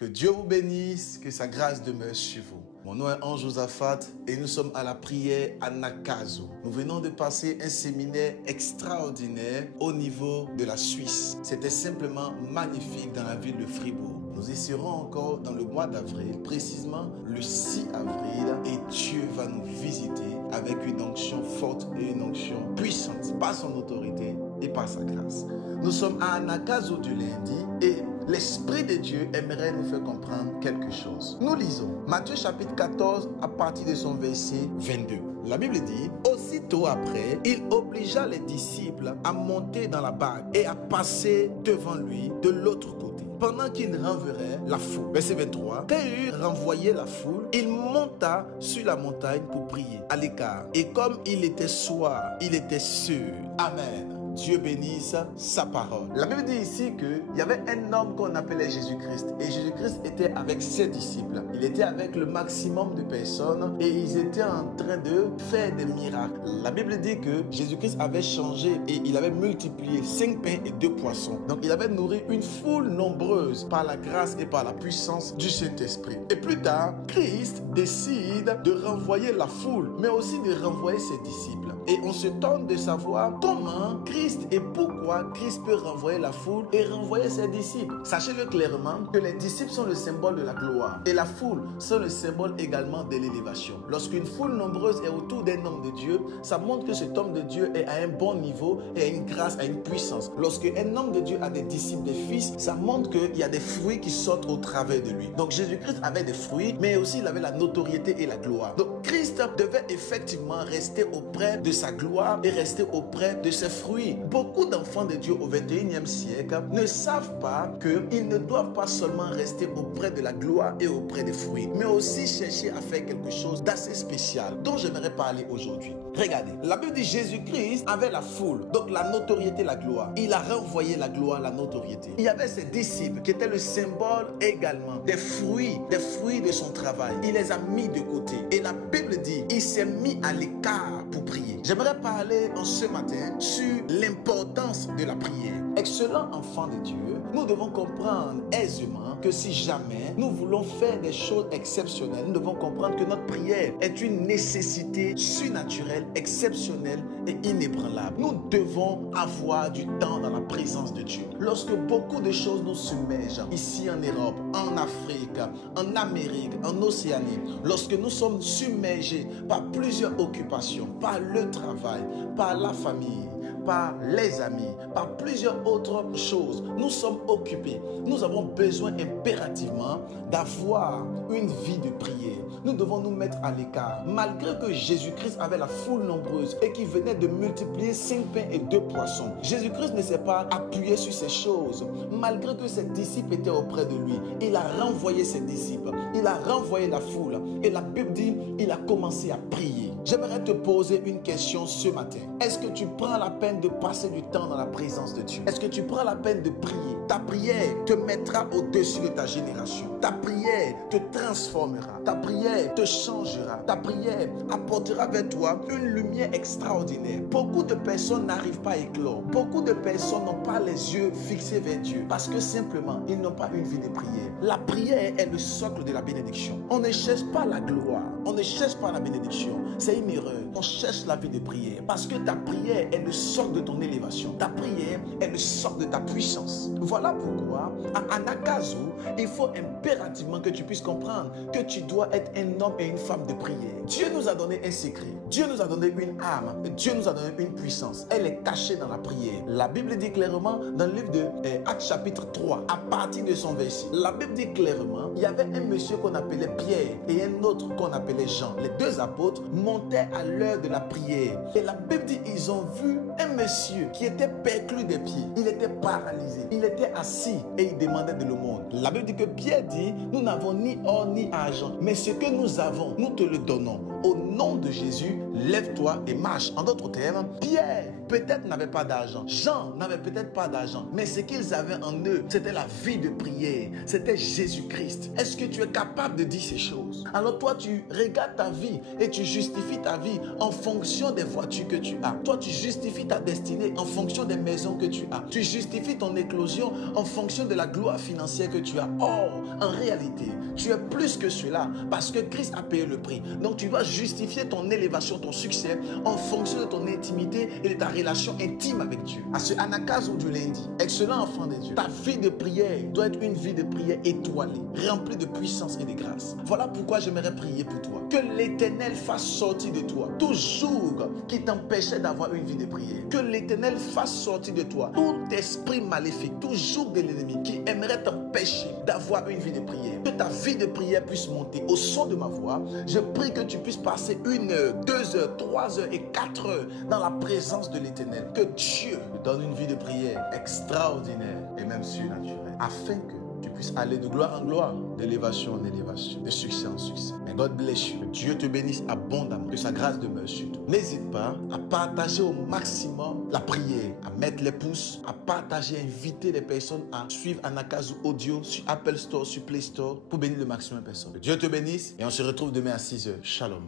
Que Dieu vous bénisse, que sa grâce demeure sur vous. Mon nom est Ange Josaphat et nous sommes à la prière à Nakazo. Nous venons de passer un séminaire extraordinaire au niveau de la Suisse. C'était simplement magnifique dans la ville de Fribourg. Nous y serons encore dans le mois d'avril, précisément le 6 avril, et Dieu va nous visiter avec une onction forte et une onction puissante par son autorité et par sa grâce. Nous sommes à Nakazo du lundi et l'Esprit de Dieu aimerait nous faire comprendre quelque chose. Nous lisons Matthieu chapitre 14 à partir de son verset 22. La Bible dit, aussitôt après, il obligea les disciples à monter dans la barque et à passer devant lui de l'autre côté, pendant qu'il renverrait la foule. Verset 23. Quand il eut renvoyé la foule, il monta sur la montagne pour prier à l'écart. Et comme il était soir, il était sûr. Amen. Dieu bénisse sa parole. La Bible dit ici qu'il y avait un homme qu'on appelait Jésus-Christ. Et Jésus-Christ était avec ses disciples. Il était avec le maximum de personnes et ils étaient en train de faire des miracles. La Bible dit que Jésus-Christ avait changé et il avait multiplié 5 pains et 2 poissons. Donc il avait nourri une foule nombreuse par la grâce et par la puissance du Saint-Esprit. Et plus tard, Christ décide de renvoyer la foule, mais aussi de renvoyer ses disciples. Et on se tente de savoir comment Christ et pourquoi Christ peut renvoyer la foule et renvoyer ses disciples. Sachez-le clairement que les disciples sont le symbole de la gloire et la foule sont le symbole également de l'élévation. Lorsqu'une foule nombreuse est autour d'un homme de Dieu, ça montre que cet homme de Dieu est à un bon niveau et a une grâce, a une puissance. Lorsqu'un homme de Dieu a des disciples, des fils, ça montre qu'il y a des fruits qui sortent au travers de lui. Donc Jésus-Christ avait des fruits, mais aussi il avait la notoriété et la gloire. Donc Christ devait effectivement rester auprès de sa gloire et rester auprès de ses fruits. Beaucoup d'enfants de Dieu au 21e siècle ne savent pas qu'ils ne doivent pas seulement rester auprès de la gloire et auprès des fruits, mais aussi chercher à faire quelque chose d'assez spécial dont j'aimerais parler aujourd'hui. Regardez, la Bible dit Jésus-Christ avait la foule, donc la notoriété, la gloire. Il a renvoyé la gloire, la notoriété. Il y avait ses disciples qui étaient le symbole également des fruits de son travail. Il les a mis de côté. Et la Bible dit, il s'est mis à l'écart pour prier. J'aimerais parler en ce matin sur l'importance de la prière. Excellent enfant de Dieu, nous devons comprendre aisément que si jamais nous voulons faire des choses exceptionnelles, nous devons comprendre que notre prière est une nécessité surnaturelle, exceptionnelle et inébranlable. Nous devons avoir du temps dans la présence de Dieu. Lorsque beaucoup de choses nous submergent, ici en Europe, en Afrique, en Amérique, en Océanie, lorsque nous sommes submergés par plusieurs occupations, par le travail, par la famille, par les amis, par plusieurs autres choses, nous sommes occupés. Nous avons besoin impérativement d'avoir une vie de prière. Nous devons nous mettre à l'écart. Malgré que Jésus-Christ avait la foule nombreuse et qu'il venait de multiplier 5 pains et 2 poissons, Jésus-Christ ne s'est pas appuyé sur ces choses. Malgré que ses disciples étaient auprès de lui, il a renvoyé ses disciples. Il a renvoyé la foule. Et la Bible dit, il a commencé à prier. J'aimerais te poser une question ce matin. Est-ce que tu prends la peine de passer du temps dans la présence de Dieu? Est-ce que tu prends la peine de prier? Ta prière te mettra au-dessus de ta génération. Ta prière te transformera. Ta prière te changera. Ta prière apportera vers toi une lumière extraordinaire. Beaucoup de personnes n'arrivent pas à éclore. Beaucoup de personnes n'ont pas les yeux fixés vers Dieu parce que simplement, ils n'ont pas une vie de prière. La prière est le socle de la bénédiction. On ne cherche pas la gloire. On ne cherche pas la bénédiction. C'est une erreur. On cherche la vie de prière parce que ta prière est le socle de ton élévation. Ta prière est le socle de ta puissance. Voilà pourquoi à Nakazo, il faut impérativement que tu puisses comprendre que tu dois être un homme et une femme de prière. Dieu nous a donné un secret. Dieu nous a donné une âme. Dieu nous a donné une puissance. Elle est cachée dans la prière. La Bible dit clairement dans le livre de Actes chapitre 3, à partir de son verset, la Bible dit clairement, il y avait un monsieur qu'on appelait Pierre et un autre qu'on appelait Jean. Les deux apôtres montaient à l'heure de la prière. Et la Bible dit, ils ont vu un monsieur qui était perclus des pieds. Il était paralysé. Il était assis et il demandait de l'aumône. La Bible dit que Pierre dit, nous n'avons ni or ni argent, mais ce que nous avons, nous te le donnons. Au nom de Jésus, lève-toi et marche. En d'autres termes, Pierre peut-être n'avait pas d'argent. Jean n'avait peut-être pas d'argent. Mais ce qu'ils avaient en eux, c'était la vie de prière. C'était Jésus-Christ. Est-ce que tu es capable de dire ces choses? Alors toi, tu regardes ta vie et tu justifies ta vie en fonction des voitures que tu as. Toi, tu justifies ta destinée en fonction des maisons que tu as. Tu justifies ton éclosion en fonction de la gloire financière que tu as. Or, en réalité, tu es plus que cela parce que Christ a payé le prix. Donc, tu dois justifier ton élévation, ton succès en fonction de ton intimité et de ta relation intime avec Dieu. À ce Anakazo du lundi, excellent enfant de Dieu, ta vie de prière doit être une vie de prière étoilée, remplie de puissance et de grâce. Voilà pourquoi j'aimerais prier pour toi. Que l'Éternel fasse sortir de toi tout joug qui t'empêchait d'avoir une vie de prière. Que l'Éternel fasse sortir de toi tout esprit maléfique, tout joug de l'ennemi qui aimerait t'empêcher d'avoir une vie de prière. Que ta vie de prière puisse monter au son de ma voix. Je prie que tu puisses passer 1 heure, 2 heures, 3 heures et 4 heures dans la présence de l'Éternel. Que Dieu te donne une vie de prière extraordinaire et même surnaturelle, afin que tu puisses aller de gloire en gloire, d'élévation en élévation, de succès en succès. Mais God bless you. Que Dieu te bénisse abondamment. Que sa grâce demeure sur toi. N'hésite pas à partager au maximum la prière, à mettre les pouces, à partager, à inviter les personnes à suivre Anakazo Audio sur Apple Store, sur Play Store pour bénir le maximum de personnes. Que Dieu te bénisse et on se retrouve demain à 6 heures. Shalom.